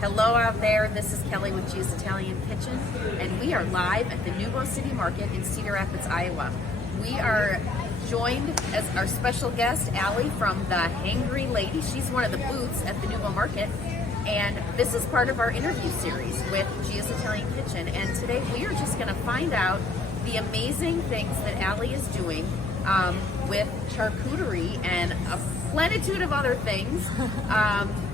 Hello out there, this is Kelly with G's Italian Kitchen, and we are live at the NewBo City Market in Cedar Rapids, Iowa. We are joined as our special guest, Allie from the Hangry Lady. She's one of the booths at the NewBo Market, and this is part of our interview series with G's Italian Kitchen. And today we are just going to find out the amazing things that Allie is doing with charcuterie and a plenitude of other things.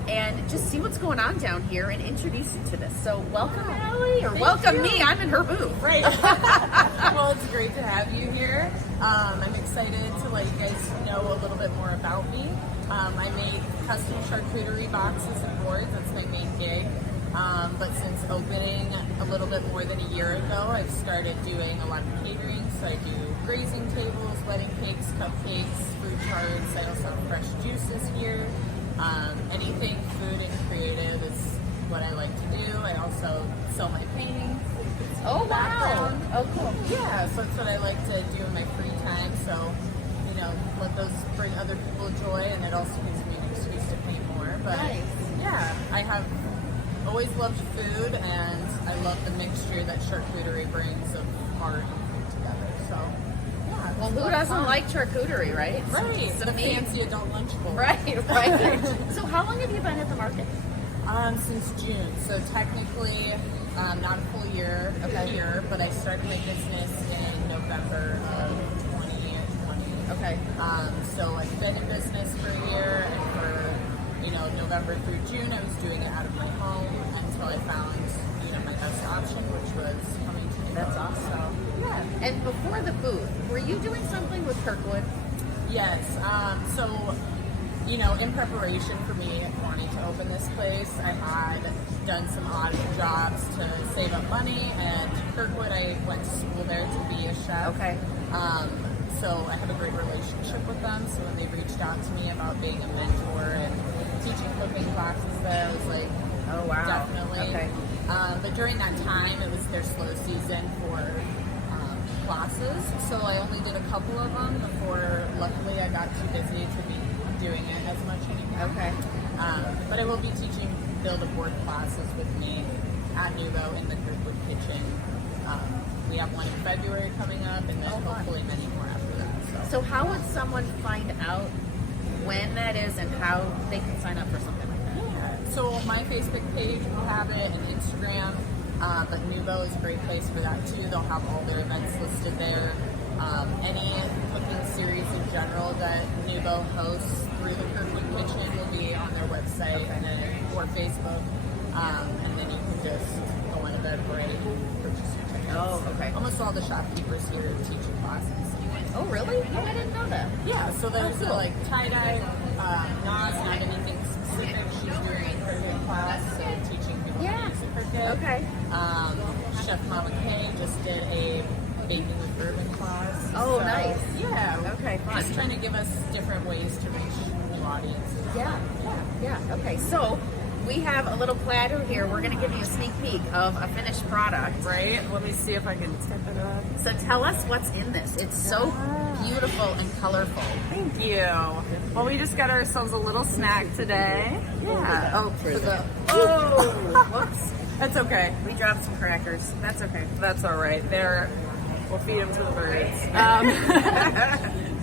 And just see what's going on down here and introduce you to this. So welcome, Allie, or welcome me. I'm in her booth. Right. Well, it's great to have you here. I'm excited to let you guys know a little bit more about me. I make custom charcuterie boxes and boards. That's my main gig. But since opening a little bit more than a year ago, I've started doing a lot of catering. So I do grazing tables, wedding cakes, cupcakes, fruit tarts. I also have fresh juices here. Anything food and creative is what I like to do. I also sell my paintings. Oh, wow. Oh, cool. Yeah, so that's what I like to do in my free time. So, you know, let those bring other people joy, and it also gives me an excuse to paint more. But nice. Yeah, I have always loved food, and I love the mixture that charcuterie brings of art and food together. So, yeah. Well, who doesn't like charcuterie, right? Right, the fancy adult lunch bowl. Right, right. So how long have you been at the market? Since June. So technically, not a full year here, but I started my business in November of 2020. Okay. So I've been in business for a year, and for, November through June, I was doing it out of my home until I found, my best option, which was coming to NewBo. That's awesome. So, yeah. And before the booth, were you doing something with Kirkwood? Yes. So, in preparation for me wanting to open this place, I had done some odd jobs to save up money, and Kirkwood, I went to school there to be a chef. Okay. So I have a great relationship with them. So when they reached out to me about being a mentor and teaching cooking classes there, I was like, oh, wow. Definitely. Okay. But during that time, it was their slow season for classes, so I only did a couple of them before, luckily, I got too busy to be doing it as much anymore. Okay. But I will be teaching build-a-board classes with me at NewBo in the Kirkwood kitchen. We have one in February coming up, and then hopefully many more after that. So how would someone find out when that is and how they can sign up for something like that? Yeah. So my Facebook page will have it, and Instagram. But NewBo is a great place for that too. They'll have all their events listed there. Any cooking series in general that NewBo hosts through the Kirkwood Kitchen will be on their website or Facebook. And then you can just go on Eventbrite and purchase your tickets. Oh, okay. Almost all the shopkeepers here are teaching classes. Oh, really? Oh, I didn't know that. Yeah, so there's cool. like tie-dye, Nas, not anything specific. She's doing a cricket class, so teaching people how to use a cricket. Okay. Chef Mama Kay just did a baking with bourbon class. Oh, so, nice. Yeah. Okay, fun. Just trying to give us different ways to reach new audiences. Yeah. Okay, so we have a little platter here. We're going to give you a sneak peek of a finished product. Right? Let me see if I can tip it up. So tell us what's in this. It's so beautiful and colorful. Thank you. Well, we just got ourselves a little snack today. Yeah. Oh, whoops. That's okay. We dropped some crackers. That's okay. That's all right. We'll feed them to the birds.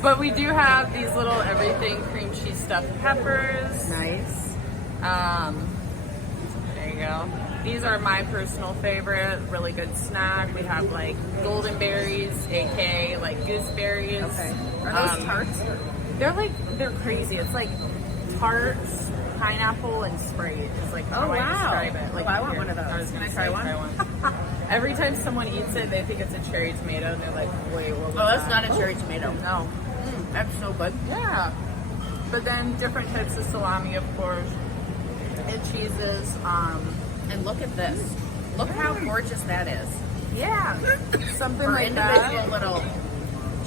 But we do have these little everything cream cheese stuffed peppers. Nice. There you go. These are my personal favorite. Really good snack. We have like golden berries, aka like gooseberries. Okay. Are those tarts? They're crazy. It's like tarts, pineapple, and Sprite. It's like how I describe it. Like, I want one of those. Can I try one? Every time someone eats it, they think it's a cherry tomato, and they're like, "Wait, what was Oh, that's that?" not a cherry tomato. No. That's so good. Yeah. But then different types of salami, of course, and cheeses. And look at this. Look how gorgeous that is. Yeah. Something For like individual that. little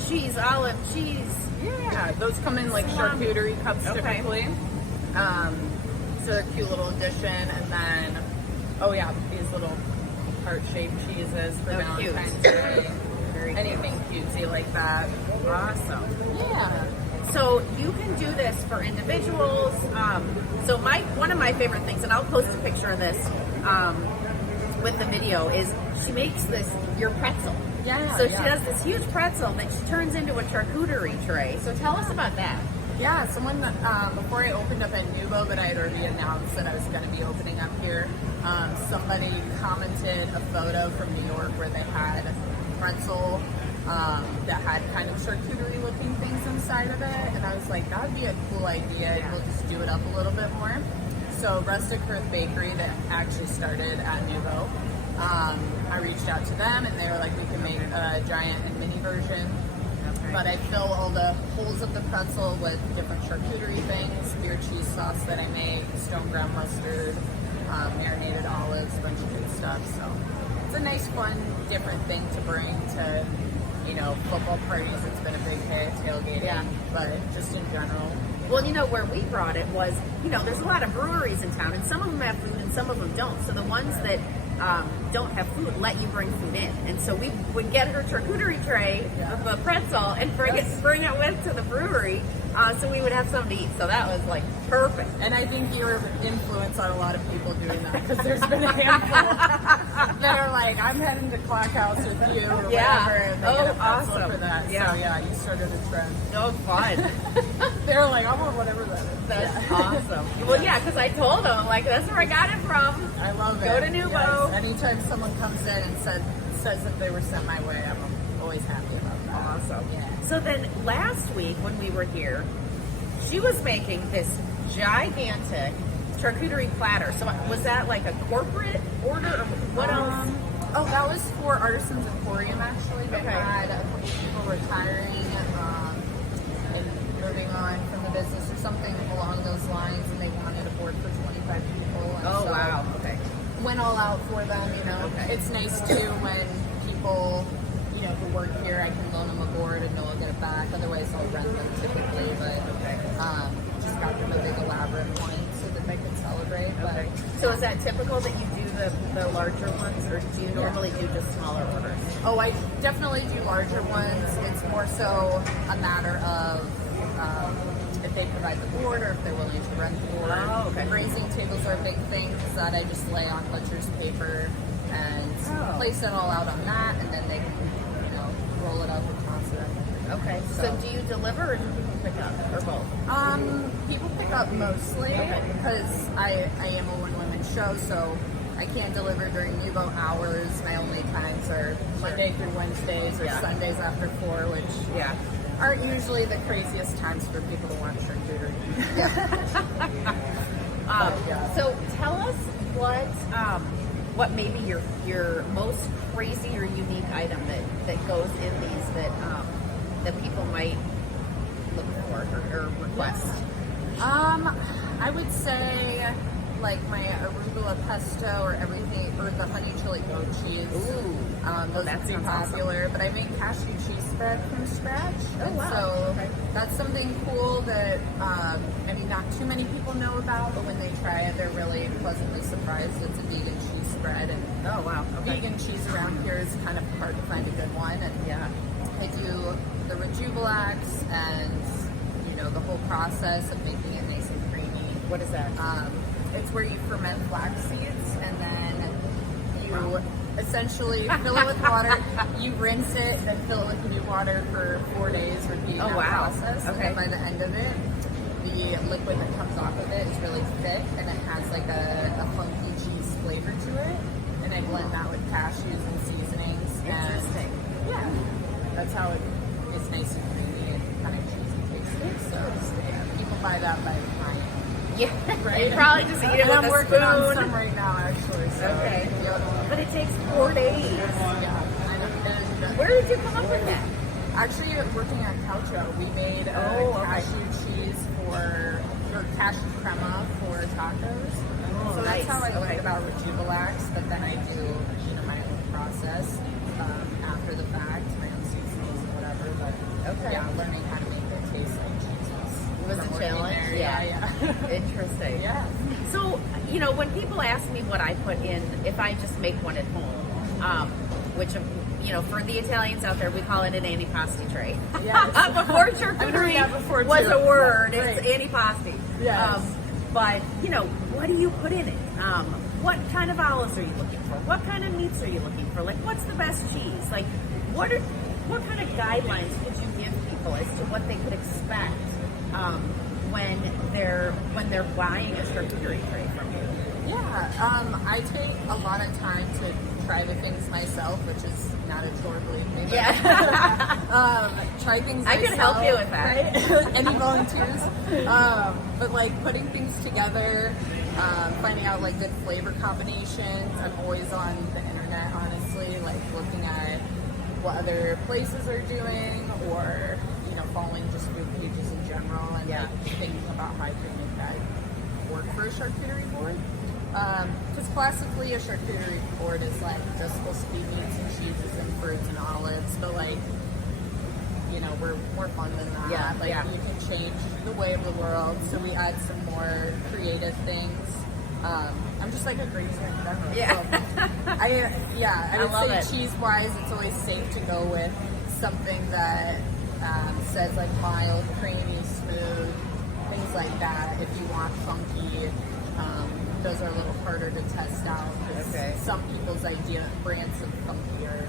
cheese, olive, cheese. Yeah, those come in like charcuterie cups typically. So they're a cute little addition. And then, these little heart-shaped cheeses for Valentine's Day. Very Anything cutesy like that. awesome. Yeah. So you can do this for individuals. So one of my favorite things, and I'll post a picture of this with the video, is she makes your pretzel. Yeah. So she does this huge pretzel that she turns into a charcuterie tray. So tell us about that. Yeah, someone before I opened up at NewBo, but I had already announced that I was going to be opening up here. Somebody commented a photo from New York where they had pretzel that had kind of charcuterie looking things inside of it, and I was like, that would be a cool idea. Yeah. We'll just do it up a little bit more. So Rustic Earth Bakery, that actually started at NewBo, I reached out to them, and they were like, we can make a giant and mini version. But I fill all the holes of the pretzel with different charcuterie things, beer cheese sauce that I make, stone ground mustard, marinated olives, a bunch of good stuff. So it's a nice, fun, different thing to bring to, football parties. It's been a big hit, tailgating, but just in general. Well, where we brought it was, there's a lot of breweries in town, and some of them have food and some of them don't. So the ones that don't have food let you bring food in, and so we would get her charcuterie tray of a pretzel and bring it with to the brewery, so we would have something to eat. So that was like perfect. And I think your influence on a lot of people doing that, because there's been a handful that are like, I'm heading to Clock House with you or whatever, and they get a pretzel awesome for that. Yeah. So yeah, you started a trend. So fun. They're like, I want whatever that is. That's awesome. Well, yeah, because I told them, like, that's where I got it from. I love it. Go to NewBo. Yes. Anytime someone comes in and says that they were sent my way, I'm always happy about that. Awesome. Yeah. So then last week when we were here, she was making this gigantic charcuterie platter. So was that like a corporate order, or what else? Oh, that was for Artisans Emporium, actually. They Okay. had a couple people retiring and moving on from the business or something along those lines, and they wanted a board for 25 people. And Oh, so wow. Okay. went all out for them, Okay. It's nice too when people, who work here, I can loan them a board and they'll get it back. Otherwise, I'll rent them typically, but just got them a big elaborate one so that they can celebrate. Okay. So is that typical that you do the larger ones, or do you normally do just smaller orders? Oh, I definitely do larger ones. It's more so a matter of if they provide the board or if they're willing to rent the board. Oh, okay. Raising tables are a big thing, because that I just lay on butcher's paper and place it all out on that, and then they can, roll it up and toss it up. Okay. So do you deliver, or do people pick up, or both? People pick up mostly, Okay. because I am a one-woman show, so I can't deliver during NewBo hours. My only times are Monday through Wednesdays or Yeah. Sundays after 4, which aren't usually the craziest times for people to want charcuterie. So tell us what maybe your most crazy or unique item that goes in these that people might look for or request. I would say like my arugula pesto or everything, or the honey chili goat cheese. Ooh, those that would be sounds popular. But I make cashew cheese spread from scratch. Oh, and wow. So Okay. that's something cool that not too many people know about, but when they try it, they're really pleasantly surprised. It's a vegan cheese spread, and Oh wow. Okay. vegan cheese around here is kind of hard to find a good one. And Yeah. I do the Rejuvelax and the whole process of making it nice and creamy. What is that? It's where you ferment flax seeds, and then you essentially fill it with water. You rinse it, then fill it with new water for 4 days, repeating Oh, that wow. process. Okay. And then by the end of it, the liquid that comes off of it is really thick, and it has like a funky cheese flavor to it. And I blend that with cashews and seasonings. Interesting. And yeah, that's how it is nice and creamy and kind of cheesy tasting. So people buy that by the pint. Yeah. Right? You probably just eat it And with I'm a working on spoon. some right now, actually. So, Okay. Yep. But it takes 4 days. Yeah. And Where did you come up with that? actually, working at Calcio, we made a cashew cheese or cashew crema for tacos. Oh, So that's nice. how I Okay. learned about Rejuvelax, but then I do my own process after the fact, my own seasonings and whatever. But yeah, learning how to make it taste like cheese Was from a working challenge? there. Yeah. Interesting. Yeah. So, when people ask me what I put in, if I just make one at home, which, you know, for the Italians out there, we call it an antipasti tray. Yes. Before I've heard charcuterie that before, was too. a word, Yeah, it's right. antipasti. Yes. But, you know, what do you put in it? What kind of olives are you looking for? What kind of meats are you looking for? Like, what's the best cheese? Like, what kind of guidelines would you give people as to what they could expect when they're buying a charcuterie tray from you? Yeah, I take a lot of time to try the things myself, which is not a chore, believe me. But, Yeah. try things I myself. can help you with that. Right? Any volunteers? But like putting things together, finding out like good flavor combinations. I'm always on the internet, honestly, like looking at what other places are doing, or you know, following just food pages in general, and Yeah. like, thinking about how I can make that work for a charcuterie board. Because classically a charcuterie board is like just supposed to be meats and cheeses and fruits and olives, but like, you know, we're more fun than that. Yeah, Like yeah. we can change the way of the world, so we add some more creative things. I'm just like a greaser in general. Yeah. So I would love say it. cheese wise, it's always safe to go with something that says like mild, creamy, smooth, things like that. If you want funky, those are a little harder to test out because Okay. some people's brands of funky are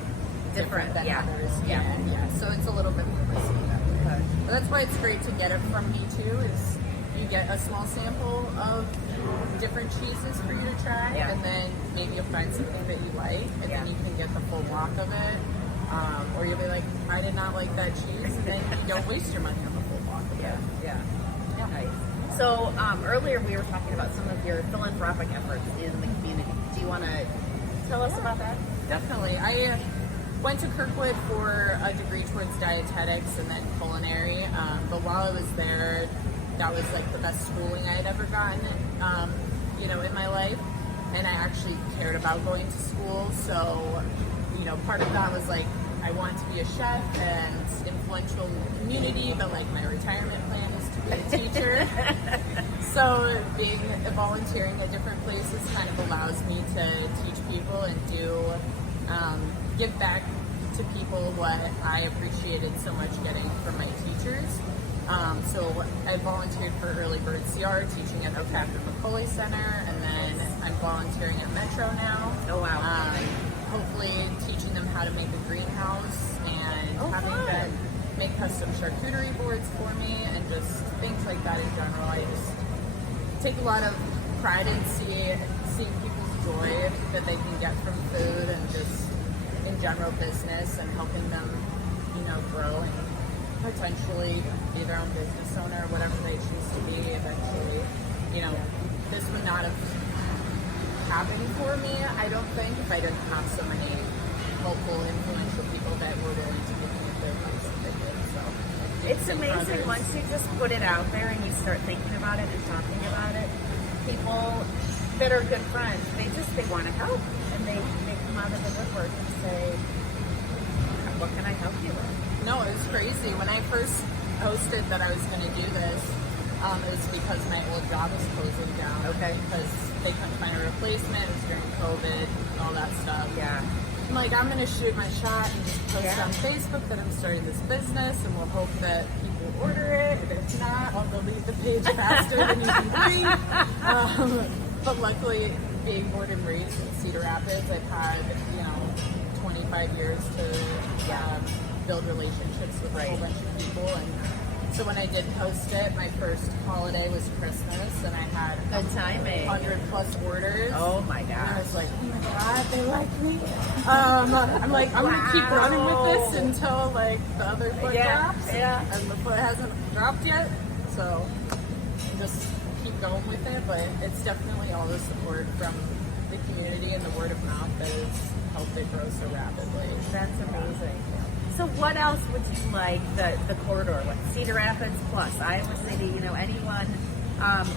different than yeah. others. Yeah. Yeah. So it's a little bit more risky that way. But that's why it's great to get it from me too. Is you get a small sample of different cheeses for you to try, Yeah. and then maybe you'll find something that you like, and then you can get the full block of it. Or you'll be like, I did not like that cheese, and then you don't waste your money on the full block of it. Yeah. Nice. So earlier we were talking about some of your philanthropic efforts in the community. Do you want to tell us about that? Definitely. I went to Kirkwood for a degree towards dietetics and then culinary. But while I was there, that was like the best schooling I had ever gotten, you know, in my life. And I actually cared about going to school. So, you know, part of that was like, I wanted to be a chef and influential in the community, but like my retirement plan is to be a teacher. So volunteering at different places kind of allows me to teach people and give back to people what I appreciated so much getting from my teachers. So I volunteered for Early Bird CR, teaching at the Captain McCauley Center, and then I'm volunteering at Metro now. Oh, wow. Hopefully teaching them how to make a greenhouse and having fun. them make custom charcuterie boards for me and just things like that in general. I just take a lot of pride in seeing people's joy that they can get from food and just in general business and helping them, you know, grow and potentially be their own business owner or whatever they choose to be eventually. You know, this would not have happened for me, I don't think, if I didn't have so many local influential people that were willing to give me a business that they did. So It's amazing once you just put it out there and you start thinking about it and talking about it. People that are good friends, they want to help, and they come out of the woodwork and say, "What can I help you with?" no, it was crazy. When I first posted that I was going to do this, it was because my old job was closing down. Okay. Because they couldn't find a replacement. It was during COVID, all that stuff. Yeah. I'm like, I'm going to shoot my shot and just post Yeah. on Facebook that I'm starting this business, and we'll hope that people order it. And if not, I'll delete the page faster than you can think. But luckily, being born and raised in Cedar Rapids, I've had, 25 years to build relationships with a whole bunch of people. And so when I did post it, my first holiday was Christmas, and I had Good timing. 100+ orders. Oh my And I gosh. was like, oh my God, they like me. I'm like, I'm going to keep running with this until like the other foot drops. Yeah. And the foot hasn't dropped yet. So just keep going with it. But it's definitely all the support from the community and the word of mouth that has helped it grow so rapidly. That's amazing. So what else would you like the corridor with? Cedar Rapids plus Iowa City, anyone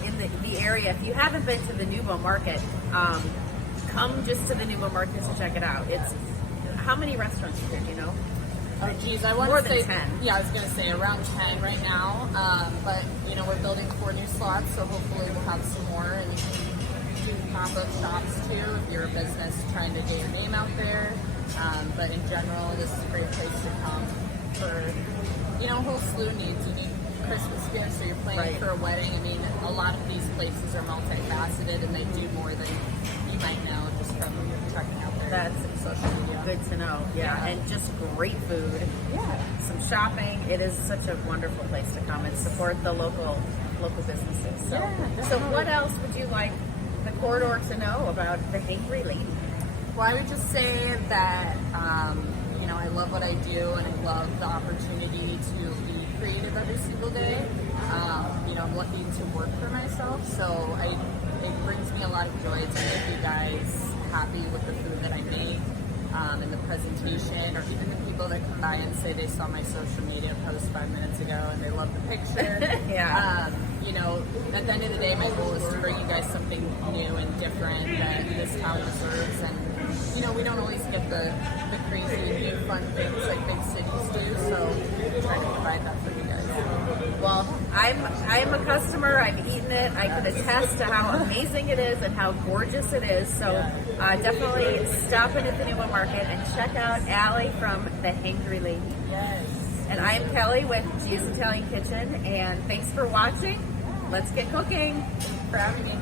in the area. If you haven't been to the NewBo Market, come just to the NewBo Market to check it out. It's how many restaurants are there, do you know? Oh geez, I want More to than say 10. Yeah, I was gonna say around 10 right now. But we're building 4 new slots, so hopefully we'll have some more, and you can do pop-up shops too if you're a business trying to get your name out there. But in general, this is a great place to come for, you know, a whole slew of needs. You need Christmas gifts, or you're planning for a wedding. I mean, a lot of these places are multifaceted, and they do more than you might know just from checking out their social media. Good to know. Yeah, and just great food. Yeah. Some shopping. It is such a wonderful place to come and support the local businesses. So, Yeah, so what else would you like the corridor to know about the Hangry Lady? Well, I would just say that, you know, I love what I do, and I love the opportunity to be creative every single day. You know, I'm lucky to work for myself, so it brings me a lot of joy to make you guys happy with the food that I make, and the presentation, or even the people that come by and say they saw my social media post 5 minutes ago and they love the picture. Yeah. You know, at the end of the day, my goal is to bring you guys something new and different that this town deserves. And, you know, we don't always get the crazy new fun things like big cities do, so we try to provide that for you guys. Well, I'm a customer. I've eaten it. I can attest to how amazing it is and how gorgeous it is. So definitely stop in at the NewBo Market and check out Allie from the Hangry Lady. Yes. And I'm Kelly with G's Italian Kitchen. And thanks for watching. Let's get cooking. Thanks for having me.